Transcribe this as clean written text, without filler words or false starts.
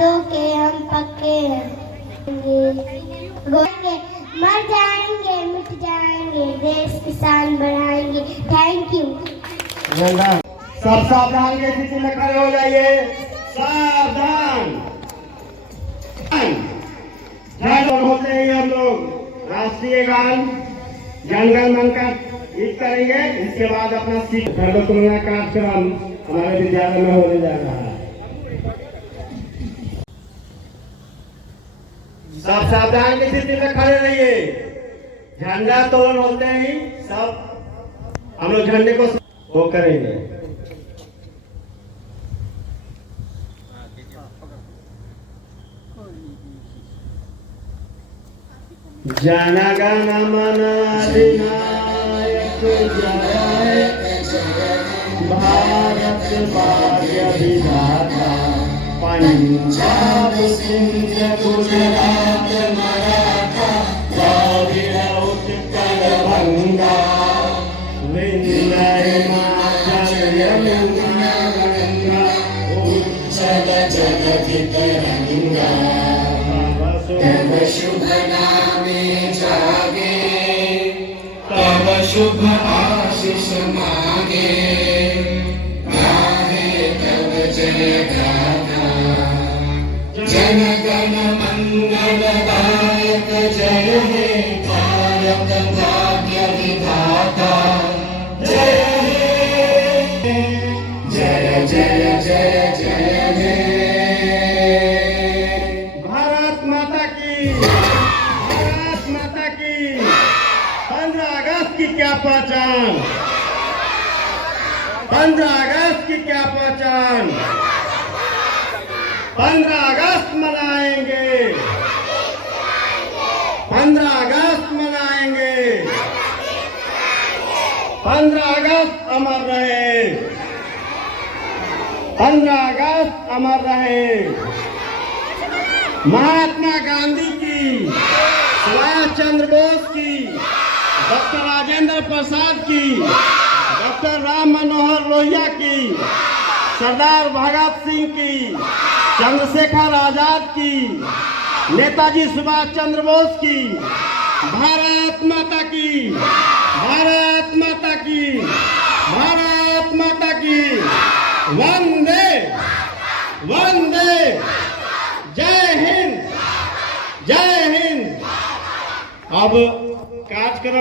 वादों के हम पक्के हैं। मर जाएंगे मिट जाएंगे, देश किसान बढ़ाएंगे। Thank you. सब सावधान के स्थिति में खड़े हो जाइए। सावधान। होते ही हम लोग राष्ट्रीय गान जनगण मन का गीत करेंगे। इसके बाद अपना सीट सर्वतुलना कार्यक्रम हमारे विद्यालय में होने जा रहा है। सब सावधान की स्थिति में खड़े रहिए। झंडा तोलन होते ही सब हम लोग झंडे को वो करेंगे। जनगण मन अधिनायक जय भारत भाग्य विधाता, पंजाब सिंध गुजरात मराठा द्राविड़ उत्कल गंगा, विंध्य हिमाचल यमुना गंगा, उच्चल जगति तरंगा। तब शुभ नामे जागे, तब शुभ आशीष मांगे, गाहे तब जय गाथा। जन गण मंगल दायक जय हे भारत भाग्य विधाता। जय हे जय जय जय जय हे भारत माता की, भारत माता की। 15 अगस्त की क्या पहचान, 15 अगस्त की क्या पहचान। 15 अगस्त मनाएंगे, 15 अगस्त मनाएंगे। 15 अगस्त अमर रहे, 15 अगस्त अमर रहे। महात्मा गांधी की, सुभाष चंद्र बोस की, डॉक्टर राजेंद्र प्रसाद की, डॉक्टर राम मनोहर लोहिया की, सरदार भगत सिंह की, चंद्रशेखर आजाद की, नेताजी सुभाष चंद्र बोस की। भारत माता की, भारत माता की, भारत माता की। वंदे वंदे। जय हिंद, जय हिंद। अब कार्यक्रम